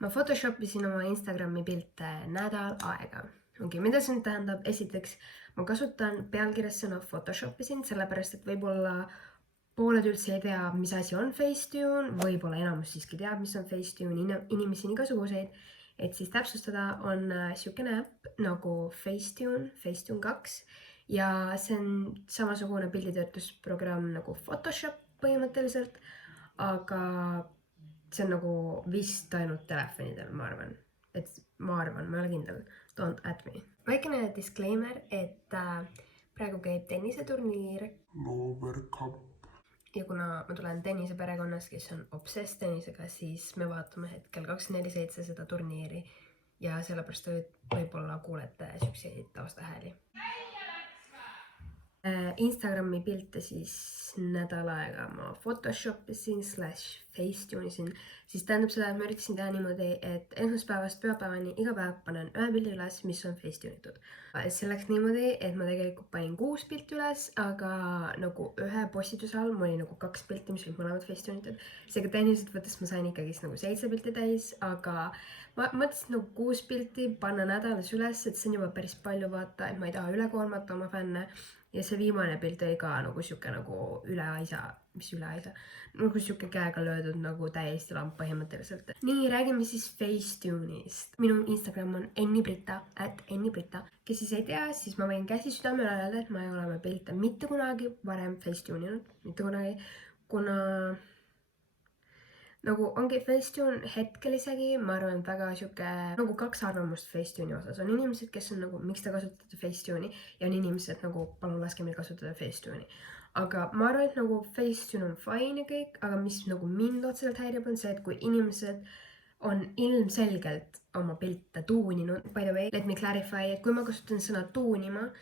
Ma photoshopisin oma Instagrami pilte nädal aega. Mida see nüüd tähendab? Esiteks, ma kasutan pealkirjas sõna photoshopisin, sellepärast et võib-olla pooled üldse ei tea, mis asi on Facetune, võib-olla enamus siiski teab, mis on Facetune, inimesi nii igasuguseid. Et siis täpsustada, on siukene äpp nagu Facetune, Facetune 2 ja see on samasugune pilditöötlusprogramm nagu Photoshop põhimõtteliselt, aga see on nagu vist ainult telefonidel, ma arvan, ma ei ole kindel, don't at me. Väikene disclaimer, et praegu käib tenniseturniir Lover Cup. ja kuna ma tulen tennise perekonnast, kes on obsess tennisega, siis me vaatame hetkel 24/7 seda turniiri ja sellepärast võib-olla kuulete siukseid taustahääli. Instagrami pilte siis nädal aega ma photoshopisin / Facetune'isin, siis tähendab seda, et ma üritasin teha niimoodi, et esmaspäevast pühapäevani iga päev panen ühe pildi üles, mis on Facetune'itud. See läks niimoodi, et ma tegelikult panin 6 pilti üles, aga nagu ühe postituse all mul oli nagu 2 pilti, mis olid mõlemad Facetune'itud. Seega tehniliselt võttes ma sain ikkagist nagu 7 pilti täis, aga ma mõtlesin nagu 6 pilti panna nädalas üles, et see on juba päris palju vaata, et ma ei taha üle koormata oma fänne. Ja see viimane pilt oli ka nagu siuke nagu nagu siuke käega löödud nagu täiesti lamp põhimõtteliselt. Nii, räägime siis Facetune'ist. Minu Instagram on ennibrita, @ennibrita. Kes siis ei tea, siis ma võin käsi südamele öelda, et ma ei ole oma pilte mitte kunagi varem Facetune'inud, mitte kunagi, kuna nagu ongi Facetune hetkel isegi, ma arvan, et väga siuke nagu 2 arvamust Facetune'i osas. On inimesed, kes on nagu, miks te kasutate Facetune'i ja on inimesed nagu, palun laske meil kasutada Facetune'i. Aga ma arvan, et nagu Facetune on fine ja kõik, aga mis nagu mind otseselt häirib on see, et kui inimesed on ilmselgelt oma pilte tuuninud. By the way, let me clarify, et kui ma kasutan sõna tuunima,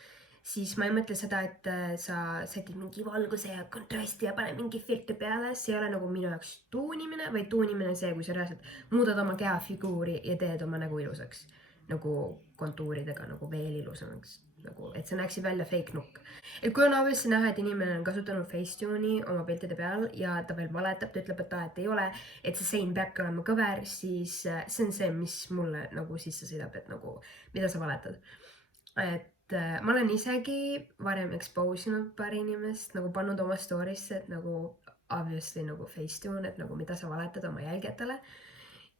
siis ma ei mõtle seda, et sa setid mingi valguse ja kontrasti ja paned mingi filtri peale, see ei ole nagu minu jaoks tuunimine, vaid tuunimine on see, kui sa reaalselt muudad oma keafiguuri ja teed oma nägu ilusaks, nagu kontuuridega nagu veel ilusamaks, nagu et see näeksid välja fake nukk. Et kui on obviously näha, et inimene on kasutanud Facetune'i oma piltide peal ja ta veel valetab, ta ütleb, et ei ole, et see sein peabki olema kõver, siis see on see, mis mulle nagu sisse sõidab, et nagu mida sa valetad. Et ma olen isegi varem expose inud paar inimest, nagu pannud oma story'sse, et nagu obviously nagu Facetune, et nagu mida sa valetad oma jälgijatele.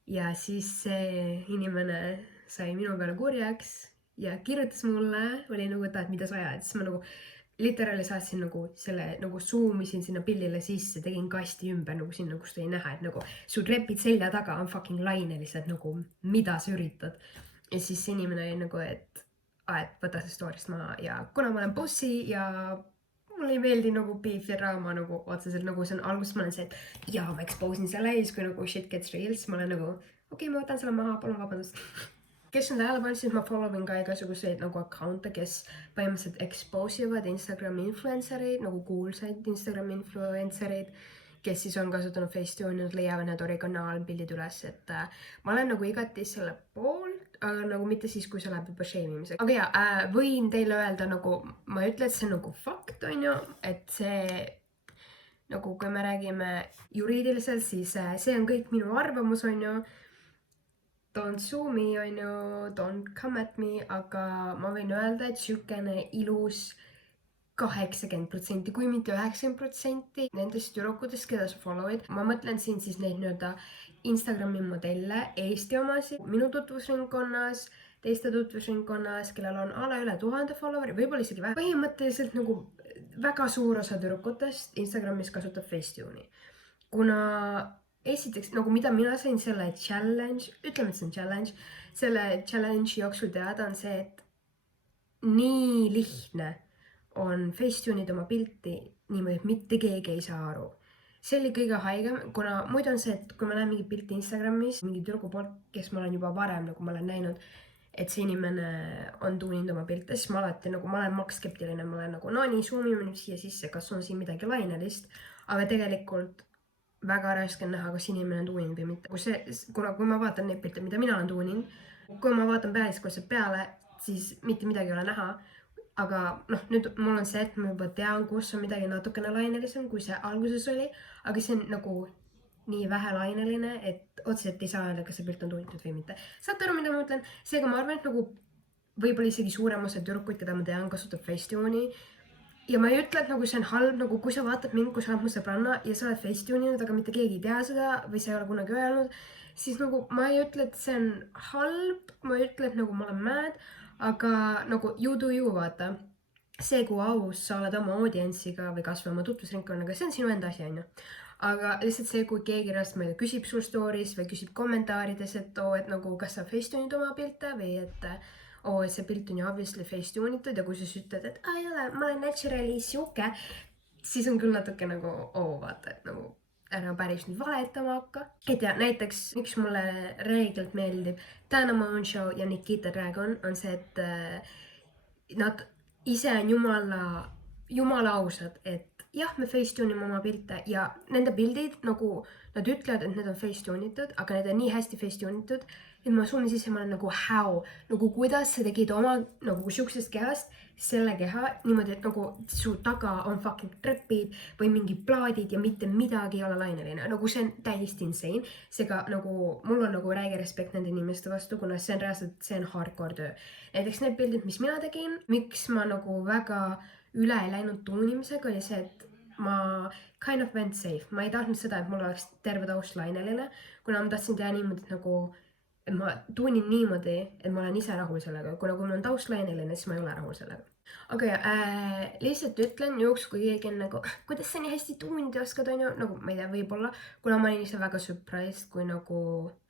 Ja siis see inimene sai minu peale kurjaks ja kirjutas mulle, oli nagu, et mida sa ajad, siis ma nagu literally saatsin nagu selle, nagu zoomisin sinna pillile sisse, tegin kasti ümber nagu sinna, kus ei näha, et nagu su trepid selja taga on fucking laine lihtsalt nagu, mida sa üritad. Ja siis see inimene oli nagu, et võta see story'st maha ja kuna ma olen bossi ja mulle ei meeldi nagu beef ja draama nagu otseselt nagu see on alguses ma olen see, et jaa, ma expose'in selle ja siis kui nagu shit gets real, siis ma olen nagu okei, ma võtan selle maha, palun vabandust. Kes on tähele pannud, siis ma follow in ka igasuguseid nagu account'e, kes põhimõtteliselt expose ivad Instagrami influencereid, nagu kuulsaid Instagrami influencereid, kes siis on kasutanud Facetune'i, leiavad need originaalpildid üles, et ma olen nagu igati selle poolt, aga nagu mitte siis, kui see läheb juba shame'imisega. Aga jaa, võin teile öelda nagu, ma ei ütle, et see on nagu fakt, on ju, et see nagu, kui me räägime juriidiliselt, siis see on kõik minu arvamus, on ju. Don't sue me, on ju, don't come at me, aga ma võin öelda, et siukene ilus 80%, kui mitte 90% nendest tüdrukutest, keda sa follow'id. Ma mõtlen siin siis neid nii-öelda Instagrami modelle, Eesti omasid, minu tutvusringkonnas, teiste tutvusringkonnas, kellel on üle 1000 follower'i, võib-olla isegi vähem. Põhimõtteliselt nagu väga suur osa tüdrukutest Instagramis kasutab Facetune'i. Kuna esiteks, nagu mida mina sain selle challenge, ütleme, et see on challenge, selle challenge jooksul teada on see, et nii lihtne on Facetune'id oma pilti niimoodi, et mitte keegi ei saa aru. See oli kõige haigem, kuna muidu on see, et kui ma näen mingi pilti Instagramis, mingi tüdruku poolt, kes ma olen juba varem, nagu ma olen näinud, et see inimene on tuuninud oma pilte, siis ma alati nagu, ma olen skeptiline, ma olen nagu, no nii, zoomime nüüd siia sisse, kas on siin midagi lainelist, aga tegelikult väga raske on näha, kas inimene on tuuninud või mitte. Kui ma vaatan neid pilte, mida mina olen tuuninud, kui ma vaatan pealiskossed peale, siis mitte midagi ei ole näha. Aga nüüd mul on see, et ma juba tean, kus on midagi natukene lainelisem, kui see alguses oli, aga see on nagu nii vähelaineline, et otseselt ei saa öelda, kas see pilt on tuunitud või mitte. Saate aru, mida ma mõtlen? Seega ma arvan, et nagu võib-olla isegi suurem osa tüdrukuid, keda ma tean, kasutab Facetune'i. Ja ma ei ütle, et nagu see on halb, nagu kui sa vaatad mind, kui sa oled mu sõbranna ja sa oled Facetune'inud, aga mitte keegi ei tea seda või sa ei ole kunagi öelnud, siis nagu ma ei ütle, et see on halb, ma ei ütle, et nagu ma olen mad, aga nagu you do you, vaata. See, kui aus sa oled oma audientsiga või kasvõi oma tutvusringkonnaga, see on sinu enda asi, on ju. Aga lihtsalt see, kui keegi reaalselt meile küsib sul stories või küsib kommentaarides, et et nagu kas sa Facetune'id oma pilte või et see pilt on ju obviously Facetune itud ja kui sa ütled, et ei ole, ma olen naturally siuke, siis on küll natuke nagu vaata, et nagu ära päris nüüd valetama hakka. Et ja näiteks, miks mulle reeglilt meeldib Dana Moon Show ja Nikita Dragon on see, et nad ise on jumala ausad, et jah, me Facetune'ime oma pilte ja nende pildid nagu nad ütlevad, et need on Facetune-itud, aga need on nii hästi Facetune-itud, et ma suunin sisse, ma olen nagu how, nagu kuidas sa tegid oma nagu siuksest kehast selle keha niimoodi, et nagu su taga on fucking trepid või mingi plaadid ja mitte midagi ei ole laineline, nagu see on täiesti insane. Seega nagu mul on nagu räige respekt nende inimeste vastu, kuna see on reaalselt, see on hardcore töö. Näiteks need pildid, mis mina tegin, miks ma nagu väga üle ei läinud tuunimisega oli see, et ma kind of went safe. Ma ei tahtnud seda, et mul oleks terve taust laineline, kuna ma tahtsin teha niimoodi, et nagu et ma tuunin niimoodi, et ma olen ise rahul sellega, kuna kui mul on taust laineline, siis ma ei ole rahul sellega. Aga ja, lihtsalt ütlen juhuks, kui keegi on nagu, kuidas sa nii hästi tuunida oskad, on ju, nagu ma ei tea, võib-olla, kuna ma olin ise väga surprised, kui nagu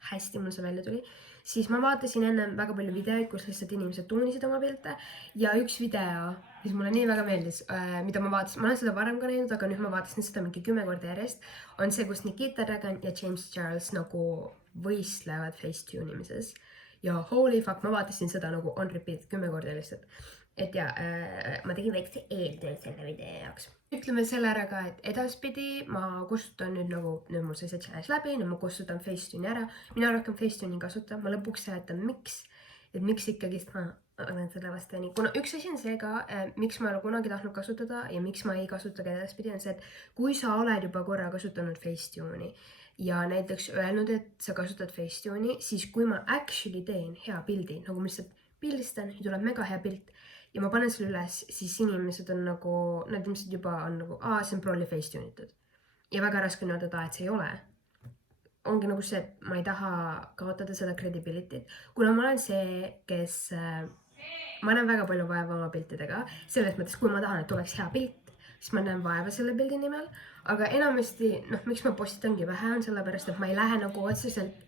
hästi mul see välja tuli, siis ma vaatasin enne väga palju videoid, kus lihtsalt inimesed tuunisid oma pilte ja üks video, mis mulle nii väga meeldis, mida ma vaatasin, ma olen seda varem ka näinud, aga nüüd ma vaatasin seda mingi 10 korda järjest, on see, kus Nikita Dragon ja James Charles nagu võistlevad Facetune imises ja holy fuck, ma vaatasin seda nagu on repeat 10 korda lihtsalt. Et ja, ma tegin väikse eeltööd selle video jaoks. Ütleme selle ära ka, et edaspidi ma kustutan nüüd nagu, nüüd mul see challenge läbi, nüüd ma kustutan Facetune'i ära. Mina rohkem Facetune'i kasutan, ma lõpuks seletan miks, et miks ikkagist ma olen selle vastu nii. Kuna üks asi on see ka, miks ma ei ole kunagi tahtnud kasutada ja miks ma ei kasuta ka edaspidi on see, et kui sa oled juba korra kasutanud Facetune'i ja näiteks öelnud, et sa kasutad Facetune'i, siis kui ma actually teen hea pildi, nagu ma lihtsalt pildistan ja tuleb mega hea pilt ja ma panen selle üles, siis inimesed on nagu, nad ilmselt juba on nagu, see on prolli Facetune-itud. Ja väga raske on öelda, et see ei ole. Ongi nagu see, et ma ei taha kaotada seda credibility't, kuna ma olen see, kes, ma näen väga palju vaeva oma piltidega, selles mõttes, kui ma tahan, et oleks hea pilt, siis ma näen vaeva selle pildi nimel, aga enamasti, miks ma postitangi vähe on sellepärast, et ma ei lähe nagu otseselt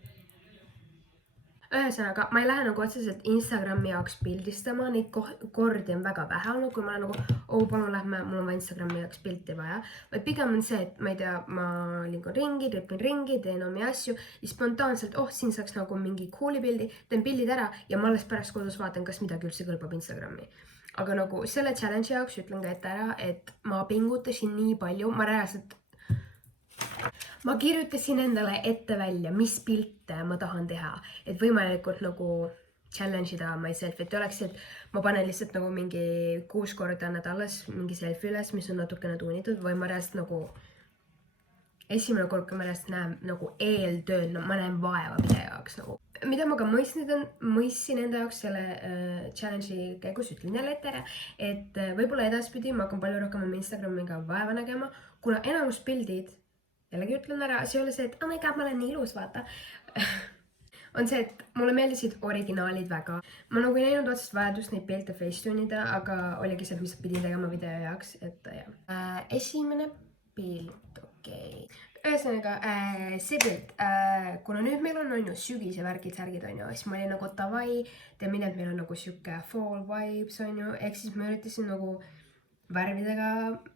ühesõnaga, ma ei lähe nagu otseselt Instagrami jaoks pildistama, neid kordi on väga vähe olnud, kui ma olen nagu, palun lähme, mul on vaja Instagrami jaoks pilti vaja. Vaid pigem on see, et ma ei tea, ma liigun ringi, tripin ringi, teen omi asju ja spontaanselt, siin saaks nagu mingi cool'i pildi, teen pildid ära ja ma alles pärast kodus vaatan, kas midagi üldse kõlbab Instagrami. Aga nagu selle challenge jaoks ütlen ka ette ära, et ma pingutasin nii palju, ma kirjutasin endale ette välja, mis pilte ma tahan teha, et võimalikult nagu challenge ida myself, et oleks, et ma panen lihtsalt nagu mingi 6 korda nädalas mingi selfie üles, mis on natukene tuunitud või ma reaalselt nagu esimene kord, kui ma reaalselt näen nagu eeltööd, ma näen vaeva video jaoks nagu. Mida ma ka mõistsin enda jaoks selle challenge'i käigus, ütlen jälle ette ära, et võib-olla edaspidi ma hakkan palju rohkem oma Instagramiga vaeva nägema, kuna enamus pildid jällegi ütlen ära, see ei ole see, et oh my god, ma olen nii ilus, vaata. On see, et mulle meeldisid originaalid väga. Ma nagu ei näinud otsest vajadust neid pilte Facetune'ida, aga oligi see, mis pidin tegema video jaoks, et jah. Esimene pilt, okei. Ühesõnaga, see pilt, kuna nüüd meil on ju sügise värgid-särgid on ju, siis ma olin nagu davai, teeme, et meil on nagu siuke fall vibes on ju, ehk siis ma üritasin nagu värvidega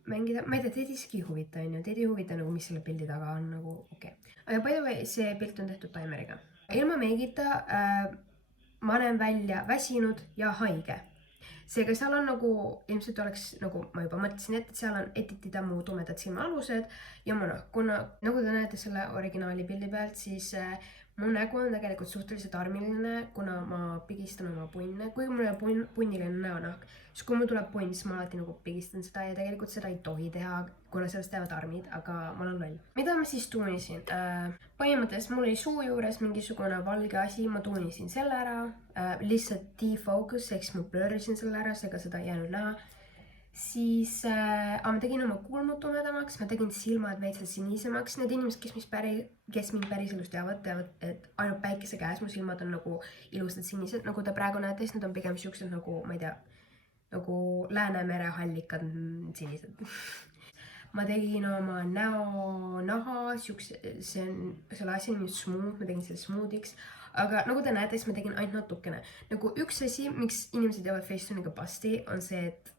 mängida, ma ei tea, teid isegi huvita on ju, teid ei huvita nagu, mis selle pildi taga on nagu, okei. Aga by the way, see pilt on tehtud taimeriga. Ilma meigita ma näen välja väsinud ja haige. Seega seal on nagu, ilmselt oleks, nagu ma juba mõtlesin, et seal on editida mu tumedad silmaalused ja kuna nagu te näete selle originaali pildi pealt, siis mu nägu on tegelikult suhteliselt armiline, kuna ma pigistan oma punne, kuigi mul ei ole punniline näonahk, siis kui mul tuleb punn, siis ma alati nagu pigistan seda ja tegelikult seda ei tohi teha, kuna sellest teevad armid, aga ma olen loll. Mida ma siis tuunisin? Põhimõtteliselt mul oli suu juures mingisugune valge asi, ma tuunisin selle ära, lihtsalt defocus, ehk ma blurrisin selle ära, seega seda ei jäänud näha. Siis ma tegin oma kulmud tumedamaks, ma tegin silmad veitsa sinisemaks. Need inimesed, kes mind päriselus teavad, et ainult päikese käes mu silmad on nagu ilusad sinised, nagu te praegu näete, siis nad on pigem siuksed nagu, ma ei tea, nagu Läänemere hallikad sinised. Ma tegin oma näo naha, selle asja nimi smooth, ma tegin selle smoothiks. Aga nagu te näete, siis ma tegin ainult natukene. Nagu üks asi, miks inimesed teevad Facetuniga pasti, on see, et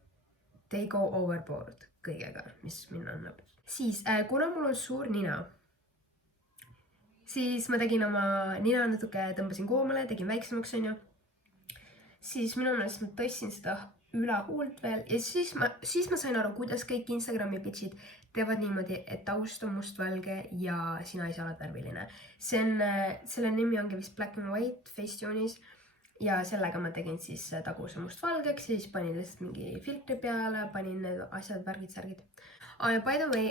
they go overboard kõigega, mis mind annab. Siis, kuna mul on suur nina, siis ma tegin oma nina natuke, tõmbasin koomale, tegin väiksemaks, onju. Siis minu meelest ma tõstsin seda üle huult veel ja siis ma sain aru, kuidas kõik Instagrami bitchid teevad niimoodi, et taust on mustvalge ja sina ei saa olla värviline. Selle nimi ongi vist Black and White Facetune'is. Ja sellega ma tegin siis taguse mustvalgeks, siis panin lihtsalt mingi filtri peale, panin need asjad, värgid-särgid. Ja by the way,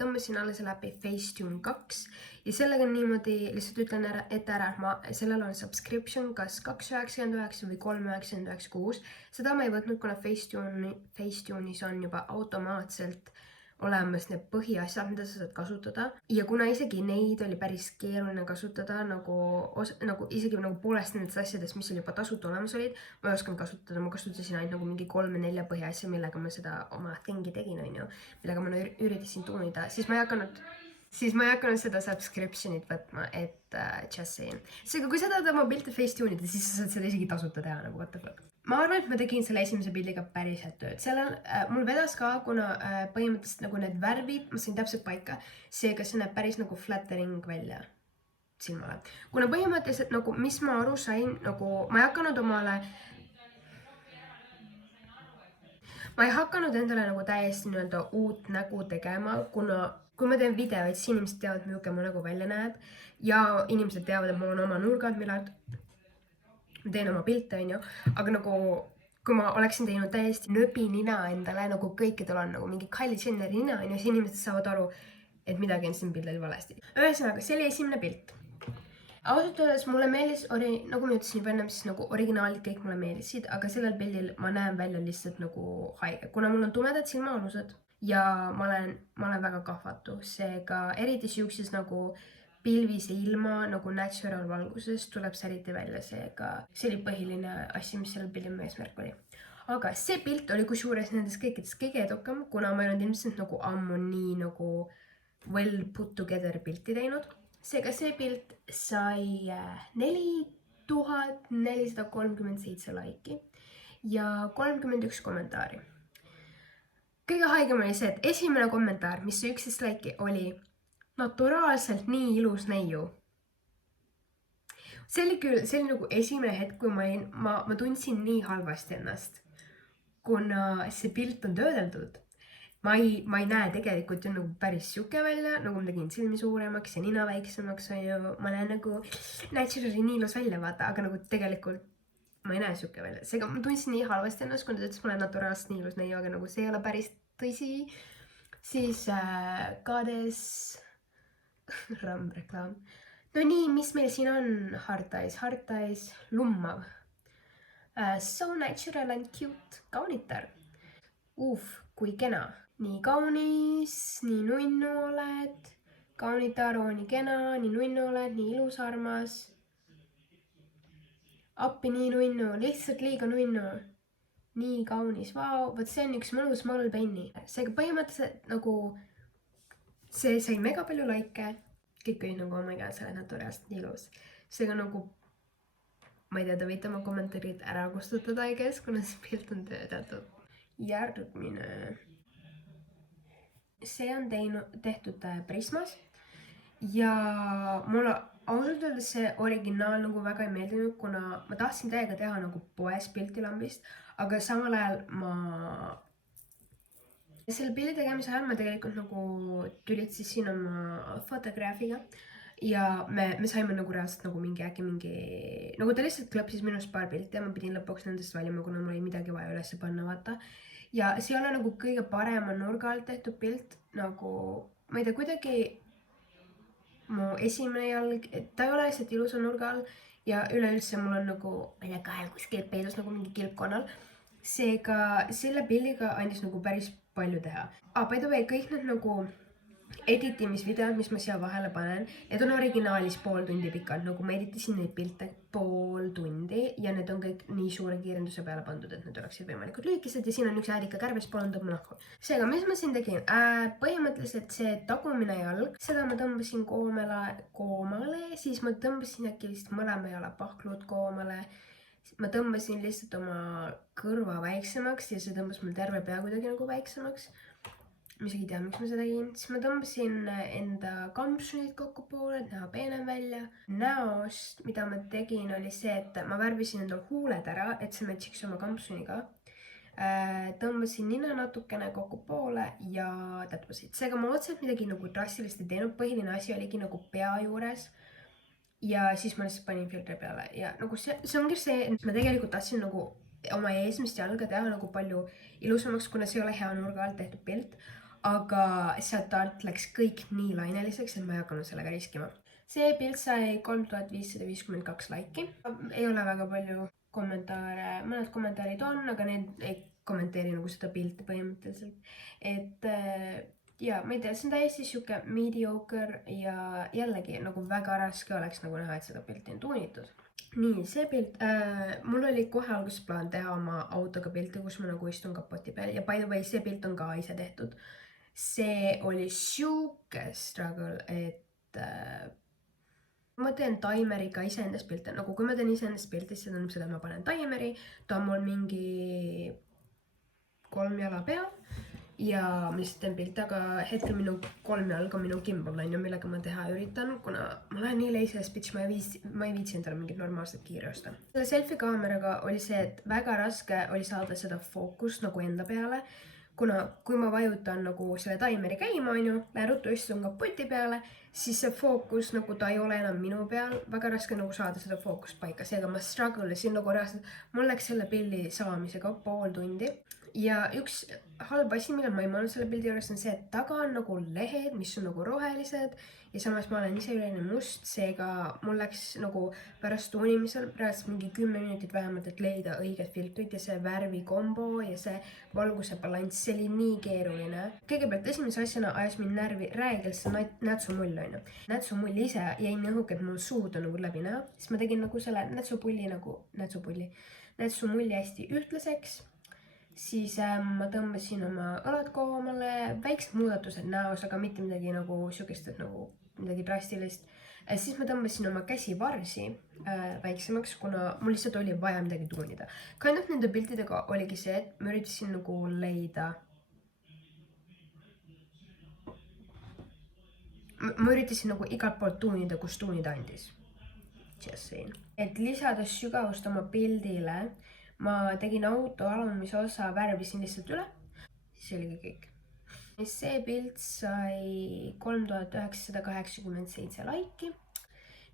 tõmbasin alles läbi Facetune 2 ja sellega niimoodi, lihtsalt ütlen ette ära, sellel on subscription kas 2,99 või 3,99 kuus. Seda ma ei võtnud, kuna Facetune'is on juba automaatselt olemas need põhiasjad, mida sa saad kasutada. Ja kuna isegi neid oli päris keeruline kasutada, nagu isegi nagu poolest nendest asjadest, mis oli juba tasuta olemas olid, ma ei osanud kasutada, ma kasutasin ainult nagu mingi 3-4 põhiasja, millega ma seda oma thingi tegin, onju, millega ma üritasin tuunida, siis ma ei hakanud seda subscription'it võtma, et just saying. Seega, kui sa tahad oma pilte Facetune'ida, siis sa saad seda isegi tasuta teha, nagu what the fuck. Ma arvan, et ma tegin selle esimese pildiga päris head tööd. Sellel mul vedas ka, kuna põhimõtteliselt nagu need värvid, ma sain täpselt paika, seega see näeb päris nagu flattering välja silmale. Kuna põhimõtteliselt nagu, mis ma aru sain, nagu ma ei hakanud endale nagu täiesti nii-öelda uut nägu tegema, kuna kui ma teen videoid, siis inimesed teavad, milline mu nägu välja näeb ja inimesed teavad, et mul on oma nurgad, millal ma teen oma pilte, onju, aga nagu kui ma oleksin teinud täiesti nööbi nina endale, nagu kõikidel on nagu mingi Kylie Jenneri nina, onju, siis inimesed saavad aru, et midagi on siin pildil valesti. Ühesõnaga, see oli esimene pilt. Ausalt öeldes mulle meeldis, nagu ma ütlesin juba ennem, siis nagu originaalid kõik mulle meeldisid, aga sellel pildil ma näen välja lihtsalt nagu haige, kuna mul on tumedad silmaalused ja ma olen väga kahvatu, seega eriti siukses nagu pilvise ilma nagu natural valguses tuleb see eriti välja, seega see oli põhiline asi, mis sellel pildil mu eesmärk oli. Aga see pilt oli kusjuures nendest kõikidest kõige edukam, kuna ma ei olnud ilmselt nagu ammu nii nagu well put together pilti teinud. Seega see pilt sai 4437 laiki ja 31 kommentaari. Kõige haigem oli see, et esimene kommentaar, mis 11 laiki oli naturaalselt nii ilus neiu. See oli nagu esimene hetk, kui ma tundsin nii halvasti ennast, kuna see pilt on töödeldud. Ma ei näe tegelikult ju nagu päris siuke välja, nagu ma tegin silmi suuremaks ja nina väiksemaks, ma näen nagu naturally nii ilus välja, vaata, aga nagu tegelikult ma ei näe siuke välja. Seega ma tundsin nii halvasti ennast, kui ta ütles, ma olen naturaalselt nii ilus neiu, aga nagu see ei ole päris tõsi. Siis Kades reklaam. No nii, mis meil siin on? Hard Eyes, lummav. So natural and cute, kaunitar. Kui kena. Nii kaunis, nii nunnu oled. Kaunitar, nii kena, nii nunnu oled, nii ilus, armas. Appi nii nunnu, lihtsalt liiga nunnu. Nii kaunis, vau, võt see on üks mõnus mall penni. Seega põhimõtteliselt nagu see sai mega palju laike. Kõik oli nagu, oh my god, sa oled naturaalselt nii ilus. Seega nagu, ma ei tea, te võite oma kommentaarid ära kustutada, kuna see pilt on töötatud. Järgmine. See on tehtud Prismas ja mulle ausalt öeldes see originaal nagu väga ei meeldinud, kuna ma tahtsin täiega teha nagu poes pilti lambist, aga samal ajal selle pildi tegemise ajal ma tegelikult nagu tülitsesin oma fotograafiga ja me saime nagu reaalselt nagu mingi, nagu ta lihtsalt klõpsis minust paar pilti ja ma pidin lõpuks nendest valima, kuna mul ei midagi vaja üles panna, vaata. Ja see ei ole nagu kõige parema nurga alt tehtud pilt, nagu ma ei tea, kuidagi mu esimene jalg, ta ei ole lihtsalt ilusa nurga all ja üleüldse mul on nagu, ma ei tea, kael kuskil peidus nagu mingi kilpkonnal. Seega selle pildiga andis nagu päris palju teha. By the way, kõik need nagu editimisvideod, mis ma siia vahele panen, need on originaalis pool tundi pikad, nagu ma editasin neid pilte pool tundi ja need on kõik nii suure kiirenduse peale pandud, et need oleksid võimalikult lühikesed ja siin on üks äärika kärbes, palun tõmba nahku. Seega, mis ma siin tegin? Põhimõtteliselt see tagumine jalg, seda ma tõmbasin koomale, siis ma tõmbasin äkki vist mõlema jala pahklud koomale. Ma tõmbasin lihtsalt oma kõrva väiksemaks ja see tõmbas mul terve pea kuidagi nagu väiksemaks. Ma isegi ei tea, miks ma seda tegin. Siis ma tõmbasin enda kampsunid kokku poole, et näha peenem välja. Näost, mida ma tegin, oli see, et ma värvisin endal huuled ära, et see matchiks oma kampsuniga. Tõmbasin nina natukene kokku poole ja tätvasid. Seega ma otseselt midagi nagu drastilist ei teinud. Põhiline asi oligi nagu pea juures. Ja siis ma lihtsalt panin filtri peale. Ja nagu see ongi see, et ma tegelikult tahtsin nagu oma esimest jalga teha nagu palju ilusamaks, kuna see ei ole hea nurga alt tehtud pilt. Aga sealt alt läks kõik nii laineliseks, et ma ei hakanud sellega riskima. See pilt sai 3552 laiki. Ei ole väga palju kommentaare, mõned kommentaarid on, aga need ei kommenteeri nagu seda pilti põhimõtteliselt. Et ja ma ei tea, see on täiesti siuke mediocre ja jällegi nagu väga raske oleks nagu näha, et seda pilti on tuunitud. Nii, see pilt, mul oli kohe alguses plaan teha oma autoga pilti, kus ma nagu istun kapoti peal ja by the way, see pilt on ka ise tehtud. See oli siuke struggle, et ma teen taimeriga iseendast pilte, nagu kui ma teen iseendast pilti, siis tähendab seda, et ma panen taimeri, ta on mul mingi 3 jala peal ja ma lihtsalt teen pilte, aga hetkel minu 3 jalg on minu gimbal, millega ma teha üritan, kuna ma olen nii lazy bitch, ma ei viitsi endale mingit normaalset kiirust. Selle selfie kaameraga oli see, et väga raske oli saada seda fookust nagu enda peale, kuna kui ma vajutan nagu selle taimeri käima, lähen ruttu istun kapoti peale, siis see fookus nagu ta ei ole enam minu peal, väga raske nagu saada seda fookust paika, seega ma struggle isin nagu reaalselt, mul läks selle pildi saamisega pool tundi. Ja üks halb asi, mille ma ei mõelnud selle pildi juures on see, et taga on nagu lehed, mis on nagu rohelised ja samas ma olen ise üleline must, seega mul läks nagu pärast tuunimisel reaalselt mingi 10 minutit vähemalt, et leida õiged filtrid ja see värvikombo ja see valguse balanss, see oli nii keeruline. Kõigepealt esimese asjana ajas mind närvi räigelt see nätsumull on. Nätsumull ise jäi nii õhuke, et mul suud on nagu läbi näha, siis ma tegin nagu selle nätsumulli hästi ühtlaseks. Siis ma tõmbasin oma õlad koomale, väiksed muudatused näos, aga mitte midagi nagu siukest, et nagu midagi drastilist. Siis ma tõmbasin oma käsivarsi väiksemaks, kuna mul lihtsalt oli vaja midagi tuunida. Kind of nende piltidega oligi see, et ma üritasin nagu leida. Ma üritasin nagu igalt poolt tuunida, kus tuunida andis. Just saying. Et lisada sügavust oma pildile, ma tegin auto alumise osa, värvisin lihtsalt üle. See oligi kõik. See pilt sai 3987 laiki.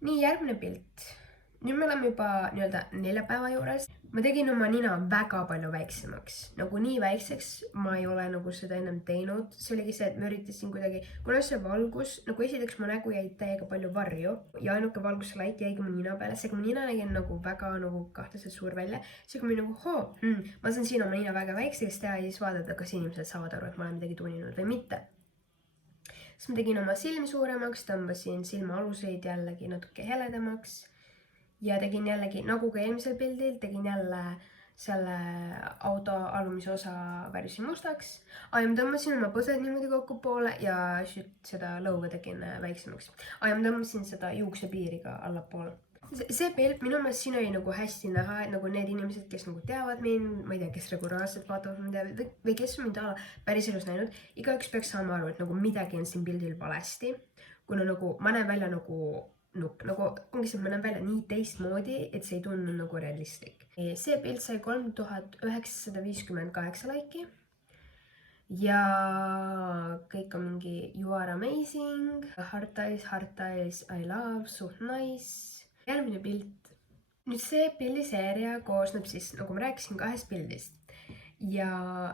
Nii, järgmine pilt. Nüüd me oleme juba nii-öelda 4 päeva juures. Ma tegin oma nina väga palju väiksemaks. Nagu nii väikseks ma ei ole nagu seda ennem teinud. See oligi see, et ma üritasin kuidagi, kuna see valgus, nagu esiteks mu nägu jäi täiega palju varju ja ainuke valguslaik jäigi mu nina peale. Seega mu nina nägi nagu väga nagu kahtlaselt suur välja. Seega ma nagu, ma saan siin oma nina väga väikseks teha ja siis vaadata, kas inimesed saavad aru, et ma olen midagi tuuninud või mitte. Siis ma tegin oma silmi suuremaks, tõmbasin silmaaluseid jällegi natuke heledamaks. Ja tegin jällegi, nagu ka eelmisel pildil, tegin jälle selle auto alumise osa värvisin mustaks. Ja ma tõmbasin oma põsed niimoodi kokku poole ja seda lõuga tegin väiksemaks. Ja ma tõmbasin seda juuksepiiri ka allapoole. See pilt, minu meelest siin oli nagu hästi näha, et nagu need inimesed, kes nagu teavad mind, ma ei tea, kes regulaarselt vaatavad mind või kes on mind päris elus näinud, igaüks peaks saama aru, et nagu midagi on siin pildil valesti, kuna nagu ma näen välja nagu nukk, nagu ongi see, ma näen välja nii teistmoodi, et see ei tunnu nagu realistlik. See pilt sai 3958 laiki. ja kõik on mingi you are amazing, heart eyes, I love, suht nice. Järgmine pilt. Nüüd see pildiseeria koosneb siis, nagu ma rääkisin, 2 pildist. Ja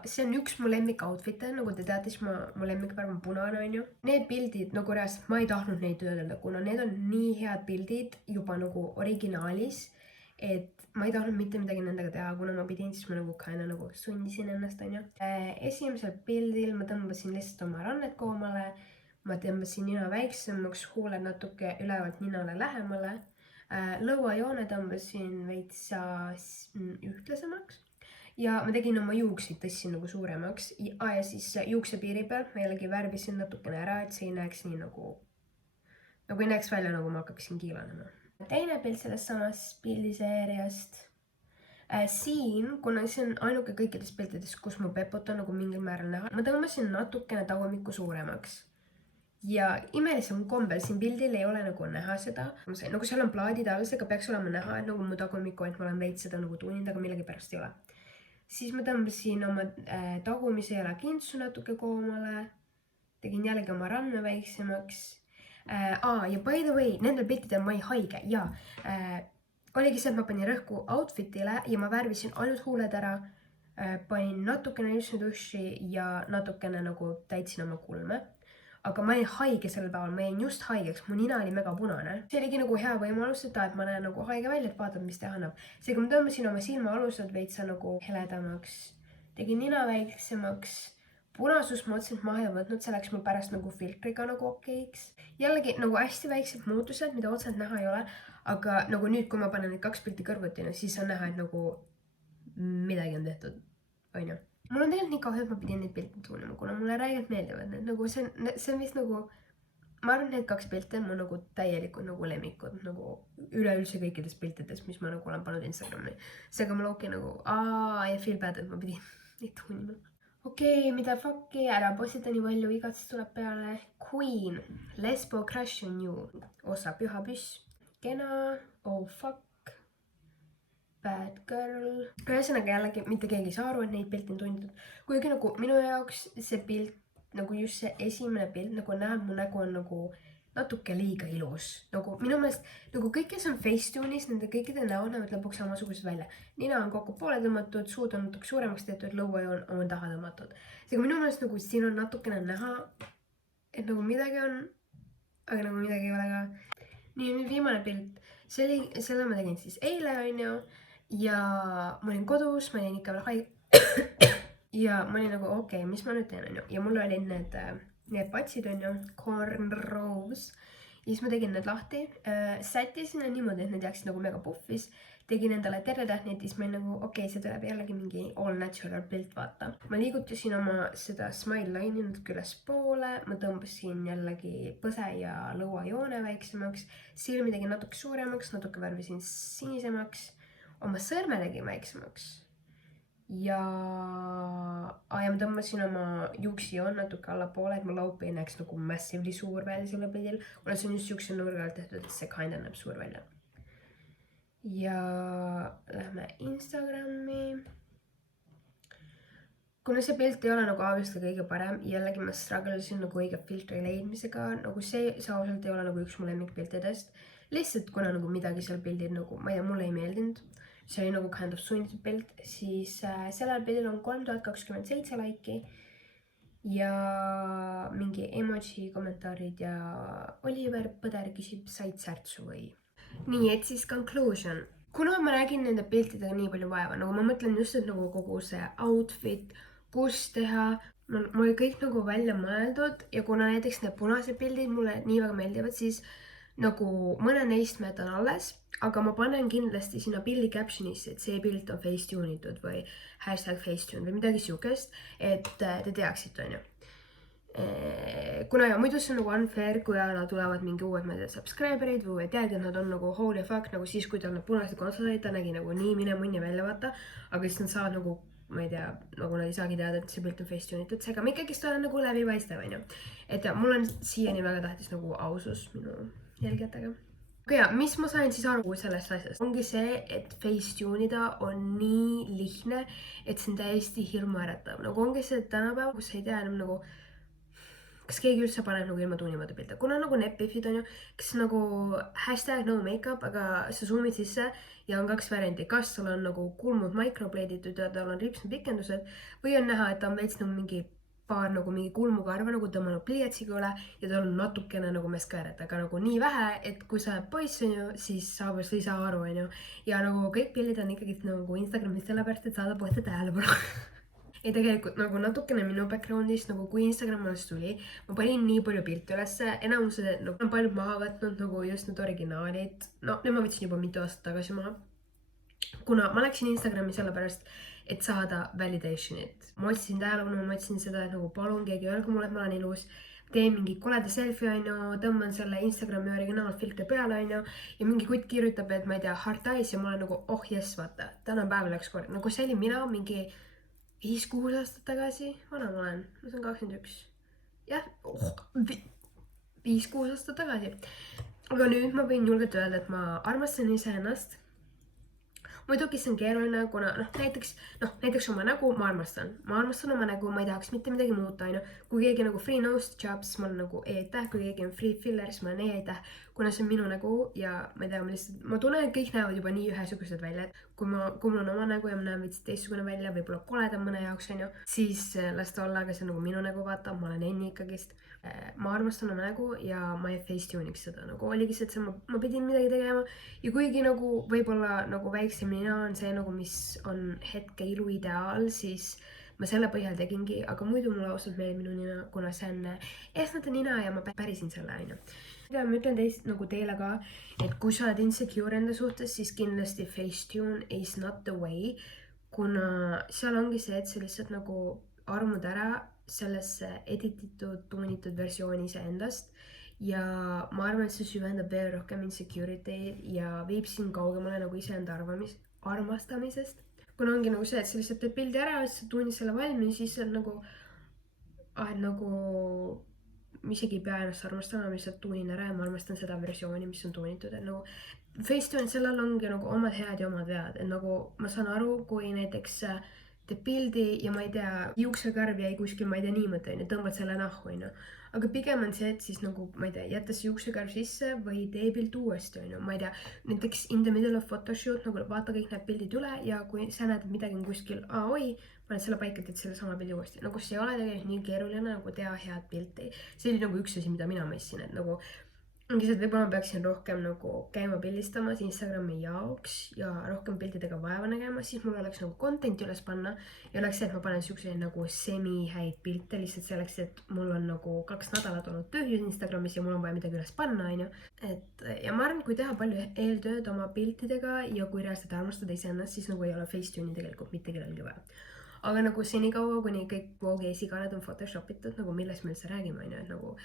see on üks mu lemmik outfit'e, nagu te teate, siis mu lemmikvärv on punane, on ju. Need pildid, nagu reaalselt ma ei tahtnud neid töödelda, kuna need on nii head pildid juba nagu originaalis, et ma ei tahtnud mitte midagi nendega teha, kuna ma pidin, siis ma nagu kinda nagu sundisin ennast, on ju. Esimesel pildil ma tõmbasin lihtsalt oma rannet koomale, ma tõmbasin nina väiksemaks, huuled natuke ülevalt ninale lähemale, lõuajoone tõmbasin veitsa ühtlasemaks ja ma tegin oma juukseid, tõstsin nagu suuremaks ja siis juuksepiiri peal ma jällegi värvisin natukene ära, et see ei näeks nii nagu ei näeks välja, nagu ma hakkaksin kiilanema. Teine pilt sellest samast pildiseeriast. Siin, kuna see on ainuke kõikidest piltidest, kus mu peput on nagu mingil määral näha, ma tõmbasin natukene tagumikku suuremaks. Ja imelisem kombel siin pildil ei ole nagu näha seda. Nagu seal on plaadid all, seega peaks olema näha, et nagu mu tagumikku, et ma olen veits seda nagu tuuninud, aga millegipärast ei ole. Siis ma tõmbasin oma tagumise jala kintsu natuke koomale, tegin jällegi oma randme väiksemaks. Ja by the way, nendel piltidel ma ei haige ja oligi see, et ma panin rõhku outfit'ile ja ma värvisin ainult huuled ära, panin natukene üldse duši ja natukene nagu täitsin oma kulme. Aga ma olin haige sellel päeval, ma jäin just haigeks, mu nina oli mega punane. See oligi nagu hea võimalus, et ma näen nagu haige välja, et vaatad, mis teha annab. Seega ma tõmbasin oma silmaalused veitsa nagu heledamaks, tegin nina väiksemaks, punasust ma otseselt maha ei võtnud, see läks mul pärast nagu filtriga nagu okeiks. Jällegi nagu hästi väiksed muutused, mida otseselt näha ei ole, aga nagu nüüd, kui ma panen need 2 pilti kõrvutina, siis on näha, et nagu midagi on tehtud, on ju. Mul on tegelikult nii kahju, et ma pidin neid pilte tuunima, kuna mulle räigelt meeldivad need, nagu see on vist nagu, ma arvan, need 2 pilte on mu nagu täielikud nagu lemmikud, nagu üleüldse kõikidest piltidest, mis ma nagu olen pannud Instagrami. Seega ma looki nagu, I feel bad, et ma pidin neid tuunima. Okei, mida fuck'i, ära postita nii palju, igatsus tuleb peale. Queen, Lesbo crush on you, osa püha püss, kena, oh fuck. Bad girl. Ühesõnaga jällegi mitte keegi ei saa aru, et neid pilte on tunnitud. Kuigi nagu minu jaoks see pilt, nagu just see esimene pilt, nagu näeb, mu nägu on nagu natuke liiga ilus. Nagu minu meelest, nagu kõik, kes on Facetune'is, nende kõikide näod näevad lõpuks samasugused välja. Nina on kokku poole tõmmatud, suud on natuke suuremaks tehtud, lõuajoon on taha tõmmatud. Seega minu meelest nagu siin on natukene näha, et nagu midagi on, aga nagu midagi ei ole ka. Nii, nüüd viimane pilt. Selle ma tegin siis eile, on ju. Ja ma olin kodus, ma olin ikka veel haige ja ma olin nagu okei, mis ma nüüd teen, on ju. Ja mul olid need patsid, on ju, cornrows. Ja siis ma tegin need lahti, sättisin need niimoodi, et need jääksid nagu mega puffis. Tegin endale tervetähnid, siis ma olin nagu okei, see tuleb jällegi mingi all natural pilt, vaata. Ma liigutasin oma seda smile line'i natuke üles poole, ma tõmbasin jällegi põse ja lõuajoone väiksemaks, silmi tegin natuke suuremaks, natuke värvisin sinisemaks. Oma sõrme tegin väiksemaks ja ma tõmbasin oma juuksijoon natuke allapoole, et mu laup ei näeks nagu massively suur välja selle pildil, kuna see on just siukse nurga alt tehtud, et see kinda näeb suur välja. Ja lähme Instagrami. Kuna see pilt ei ole nagu obviously kõige parem, jällegi ma strugglesin nagu õige filtri leidmisega, nagu see ausalt ei ole nagu üks mu lemmikpiltidest. Lihtsalt kuna nagu midagi seal pildil nagu, ma ei tea, mulle ei meeldinud. See oli nagu kind of sunnitud pilt, siis sellel pildil on 3027 laiki ja mingi emoji kommentaarid ja Oliver Põder küsib, said särtsu või? Nii, et siis conclusion. Kuna ma nägin nende piltidega nii palju vaeva, nagu ma mõtlen just, et nagu kogu see outfit, kus teha, mul oli kõik nagu välja mõeldud ja kuna näiteks need punased pildid mulle nii väga meeldivad, siis nagu mõne neist ma jätan alles, aga ma panen kindlasti sinna pildi captionisse, et see pilt on Facetunitud või #Facetune või midagi siukest, et te teaksite, on ju. Kuna ja muidu see on nagu unfair, kui nad tulevad mingi uued, ma ei tea, subscriberid või tead, et nad on nagu holy fuck, nagu siis, kui tal need punased kontsad olid, ta nägi nagu nii mine munni välja vaata, aga siis nad saavad nagu, ma ei tea, nagu nad ei saagi teada, et see pilt on Facetunitud, seega ma ikkagist olen nagu läbipaistev, on ju. Et mul on siiani väga tähtis nagu ausus minu jälgijatega. aga ja, mis ma sain siis aru sellest asjast, ongi see, et Facetune ida on nii lihtne, et see on täiesti hirmuäratav. nagu ongi see tänapäeval, kus sa ei tea enam nagu, kas keegi üldse paneb nagu ilma tuunimata pilte, kuna nagu need pihvid on ju, kes nagu #no makeup, aga sa zoom'id sisse ja on kaks varianti, kas tal on nagu kulmud microblade'itud ja tal on ripsmepikendused või on näha, et ta on veits nagu mingi paar nagu mingi kulmukarva nagu tõmmanud pliiatsiga üle ja tal on natukene nagu mascarat, aga nagu nii vähe, et kui sa oled poiss on ju, siis sa võib-olla ei saa aru on ju. ja nagu kõik pildid on ikkagi nagu Instagramis sellepärast, et saada poiste tähelepanu ja tegelikult nagu natukene minu background'ist nagu kui Instagram alles tuli, ma panin nii palju pilte ülesse, enamused nagu on paljud maha võtnud nagu just need originaalid, no need ma võtsin juba mitu aastat tagasi maha. kuna ma läksin Instagrami sellepärast, et saada validation'it. ma otsisin tähelepanu, ma otsisin seda, et nagu palun keegi öelge mulle, et ma olen ilus. teen mingi koleda selfie onju, tõmban selle Instagrami originaalfiltri peale onju ja mingi kutt kirjutab, et ma ei tea, heart eyes ja ma olen nagu oh jess, vaata, tänapäeval läks kord, nagu see oli mina mingi 5-6 aastat tagasi, vana ma olen, ma saan 21. jah, 5-6 aastat tagasi. aga nüüd ma võin julgelt öelda, et ma armastan iseennast. muidugi see on keeruline, kuna näiteks oma nägu ma armastan oma nägu, ma ei tahaks mitte midagi muuta, onju. kui keegi nagu free nose jobs, ma olen nagu ei aitäh, kui keegi on free filler, siis ma olen ei aitäh, kuna see on minu nägu ja ma ei tea, ma tunnen, et kõik näevad juba nii ühesugused välja, et kui mul on oma nägu ja ma näen veits teistsugune välja, võib-olla koledam mõne jaoks onju, siis las ta olla, aga see on nagu minu nägu, vaata, ma olen Enni ikkagist. ma armastan oma nägu ja ma ei Facetune'iks seda, nagu oligi see, et ma pidin midagi tegema ja kuigi nagu võib-olla nagu väiksem nina on see nagu, mis on hetke ilu ideaal, siis ma selle põhjal tegingi, aga muidu mulle ausalt meeldib minu nina, kuna see on eesmärk nina ja ma pärisin selle onju. ma ütlen nagu teile ka, et kui sa oled insecure enda suhtes, siis kindlasti Facetune is not the way, kuna seal ongi see, et sa lihtsalt nagu armud ära sellesse edititud, tuunitud versiooni iseendast ja ma arvan, et see süvendab veel rohkem insecurity ja viib sind kaugemale nagu iseenda armastamisest. kuna ongi nagu see, et sa lihtsalt teed pildi ära, siis sa tuunid selle valmis, siis on nagu ma isegi ei pea ennast armastama, ma lihtsalt tuunin ära ja ma armastan seda versiooni, mis on tuunitud, et nagu Facetune sellel ongi nagu omad head ja omad vead, et nagu ma saan aru, kui näiteks teed pildi ja ma ei tea, juuksekarv jäi kuskil, ma ei tea, niimoodi onju, tõmbad selle nahku onju. aga pigem on see, et siis nagu, ma ei tea, jätta see juuksekarv sisse või tee pilt uuesti onju, ma ei tea, näiteks in the middle of photoshoot nagu vaata kõik need pildid üle ja kui sa näed, et midagi on kuskil, oi, paned selle paika, teed selle sama pildi uuesti, nagu see ei ole tegelikult nii keeruline nagu teha head pilti. see oli nagu üks asi, mida mina mõistsin, et nagu ongi see, et võib-olla ma peaksin rohkem nagu käima pildistamas Instagrami jaoks ja rohkem piltidega vaeva nägema, siis mul oleks nagu content'i üles panna ja oleks see, et ma panen siukseid nagu semi-häid pilte lihtsalt selleks, et mul on nagu 2 nädalat olnud tühjus Instagramis ja mul on vaja midagi üles panna, onju. et ja ma arvan, kui teha palju eeltööd oma piltidega ja kui reaalselt armastada iseennast, siis nagu ei ole Facetune'i tegelikult mitte kellelgi vaja. aga nagu senikaua, kuni kõik Vogue'i esikaaned on Photoshop itud, nagu millest me üldse räägime, onju, et nagu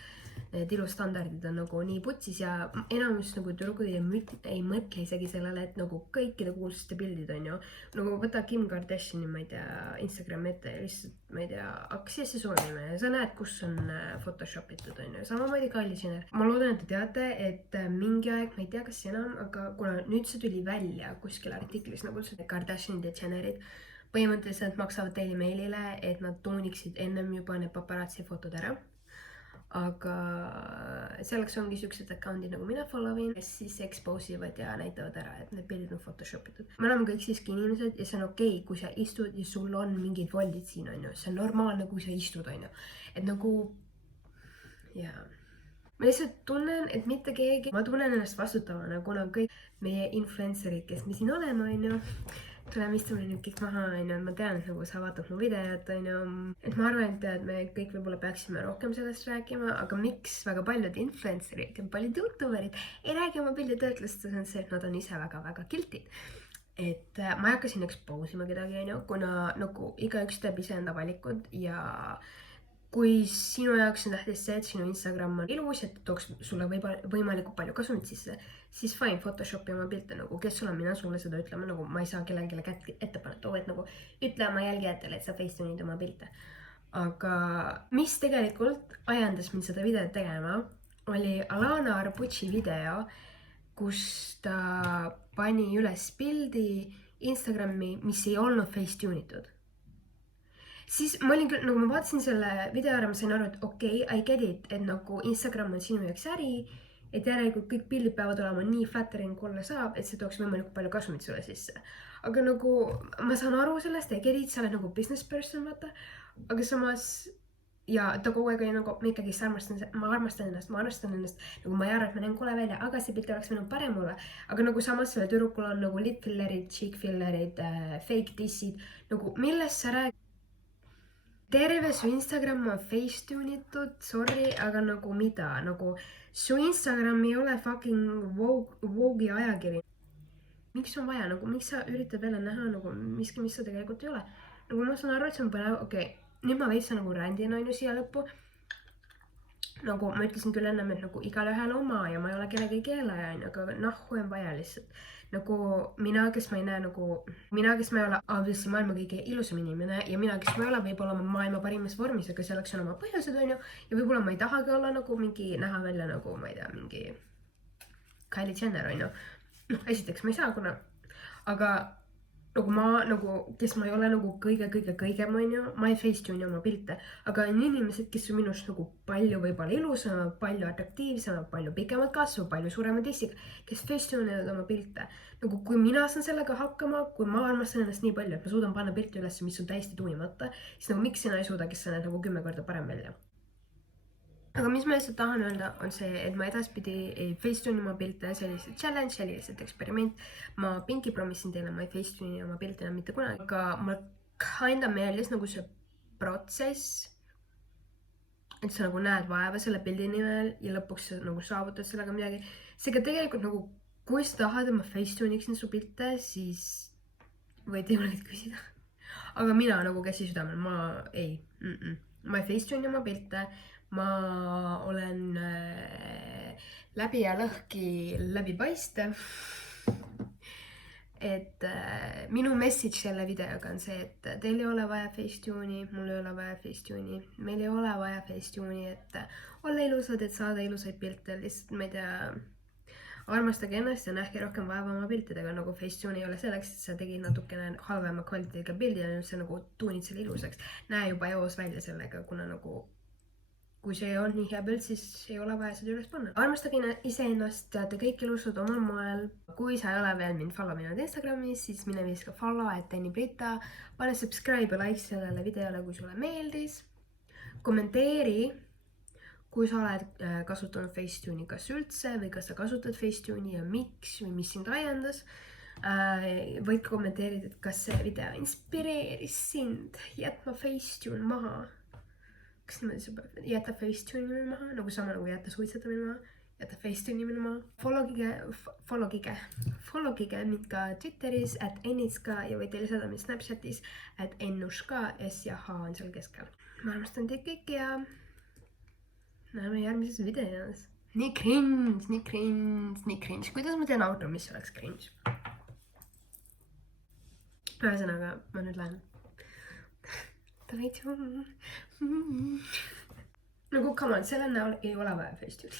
need ilustandardid on nagu nii putsis ja enamus nagu tüdrukud ei mõtle isegi sellele, et nagu kõikide kuulsuste pildid onju. nagu võta Kim Kardashini, ma ei tea, Instagrami ette ja lihtsalt, ma ei tea, hakka sisse soovima ja sa näed, kus on Photoshop itud onju. samamoodi Kylie Jenner. ma loodan, et te teate, et mingi aeg, ma ei tea, kas enam, aga kuna nüüd see tuli välja kuskil artiklis nagu see Kardashinid ja Jennerid põhimõtteliselt maksavad Daily Mailile, et nad tooniksid ennem juba need paparazzi fotod ära. aga selleks ongi siuksed account'id nagu mina follow in, kes siis expose ivad ja näitavad ära, et need pildid on photoshop itud. me oleme kõik siiski inimesed ja see on okei, kui sa istud ja sul on mingid voldid siin onju, see on normaalne, kui sa istud onju, et nagu jaa. ma lihtsalt tunnen, et mitte keegi, ma tunnen ennast vastutavana, kuna kõik meie influencer'id, kes me siin oleme onju, tuleme istume nüüd kõik maha onju, ma tean, et nagu sa vaatad mu videot onju, et ma arvan, et me kõik võib-olla peaksime rohkem sellest rääkima, aga miks väga paljud influencer'id ja paljud youtuberid ei räägi oma pilditöötlust, see on see, et nad on ise väga-väga kiltid. et ma ei hakka siin expose ima kedagi onju, kuna nagu igaüks teeb iseenda valikud ja kui sinu jaoks on tähtis see, et sinu Instagram on ilus, et tooks sulle võimalikult palju kasumit sisse, siis fine, Photoshopi oma pilte nagu, kes sul on mina sulle seda ütlema, nagu ma ei saa kellelegi kätt ette panna, et nagu ütle oma jälgijatele, et sa Facetune'id oma pilte. aga mis tegelikult ajendas mind seda videot tegema, oli Alana Arbucci video, kus ta pani üles pildi Instagrami, mis ei olnud Facetune itud. Siis ma olin küll, nagu ma vaatasin selle video ära, ma sain aru, et okei, I get it, et nagu Instagram on sinu jaoks äri, et järelikult kõik pildid peavad olema nii flattering kui olla saab, et see tooks võimalikult palju kasumit sulle sisse. Aga nagu ma saan aru sellest, I get it, sa oled nagu business person, vaata, aga samas ja ta kogu aeg oli nagu, ma ikkagi ma armastan ennast, nagu ma ei arva, et ma näen kole välja, aga see pilt oleks võinud parem olla. Aga nagu samas selle tüdrukul on nagu lip fillerid, cheek fillerid, fake dissid, nagu millest sa räägid? Terve su Instagram on Facetune itud, sorry, aga nagu mida, nagu su Instagram ei ole fucking Vogue'i ajakiri. Miks on vaja, nagu miks sa üritad välja näha nagu miski, mis sa tegelikult ei ole? Nagu ma saan aru, et see on põnev, okei. Nüüd ma veitsa nagu rändin on ju siia lõppu. Nagu ma ütlesin küll ennem, et nagu igal ühel oma ja ma ei ole kellegi keelaja, aga nahku on vaja lihtsalt. Nagu mina, kes ma ei näe nagu, mina, kes ma ei ole obviously maailma kõige ilusam inimene ja mina, kes ma ei ole võib-olla maailma parimas vormis, aga selleks on oma põhjused on ju. Ja võib-olla ma ei tahagi olla nagu mingi, näha välja nagu, ma ei tea, mingi Kylie Jenner on ju. Noh, esiteks ma ei saa, kuna, aga nagu ma nagu, kes ma ei ole nagu kõigem on ju, ma ei Facetune oma pilte, aga on inimesed, kes on minust nagu palju võib-olla ilusamad, palju atraktiivsemad, palju pikemad kasvu, palju suurema tissiga, kes Facetune'ivad oma pilte. Nagu kui mina saan sellega hakkama, kui ma armastan ennast nii palju, et ma suudan panna pilti üles, mis on täiesti tuimata, siis nagu miks sina ei suuda, kes sa näed nagu 10 korda parem välja. Aga mis ma lihtsalt tahan öelda, on see, et ma edaspidi ei Facetune oma pilte, see oli lihtsalt challenge, see oli lihtsalt eksperiment. Ma pinki promissin teile, ma ei Facetune oma pilte enam mitte kunagi, aga mul kinda meeldis nagu see protsess, et sa nagu näed vaeva selle pildi nimel ja lõpuks sa nagu saavutad sellega midagi. Seega tegelikult nagu, kui sa tahad, et ma Facetune'iksin su pilte, siis võid jõuliselt küsida. Aga mina nagu käsi südamel, ma ei Facetune oma pilte. Ma olen läbi ja lõhki läbipaistev. Et minu message selle videoga on see, et teil ei ole vaja Facetune'i, mul ei ole vaja Facetune'i, meil ei ole vaja Facetune'i, et olla ilusad, et saada ilusaid pilte, lihtsalt ma ei tea, armastage ennast ja nähke rohkem vaeva oma piltidega, nagu Facetune ei ole selleks, et sa tegid natukene halvema kvaliteediga pildi ja nüüd sa nagu tuunid selle ilusaks. Näe juba eos välja sellega, kuna nagu kui see on nii hea pilt, siis ei ole vaja seda üles panna. Armastage iseennast, teate kõik ilusad omal moel. Kui sa ei ole veel mind follow minud Instagramis, siis mine viska follow @Ennibrita. Pane subscribe ja like sellele videole, kui sulle meeldis. Kommenteeri, kui sa oled kasutanud Facetune'i kas üldse või kas sa kasutad Facetune'i ja miks või mis sind ajendas. Võid kommenteerida, et kas see video inspireeris sind jätma Facetune maha. Kas niimoodi sa pead jätta Facetune'i maha, nagu sama nagu jätta suitsetamine maha, jätta Facetune'i maha. Followgige mind ka Twitteris @Enniska ja võite lisada mind Snapchatis @Ennuska, S ja H on seal keskel. Ma armastan teid kõiki ja näeme järgmises videos. Nii cringe. Kuidas ma teen outro, mis oleks cringe? Ühesõnaga, ma nüüd lähen. Nagu come on, selle näol ei ole vaja Facetune'i.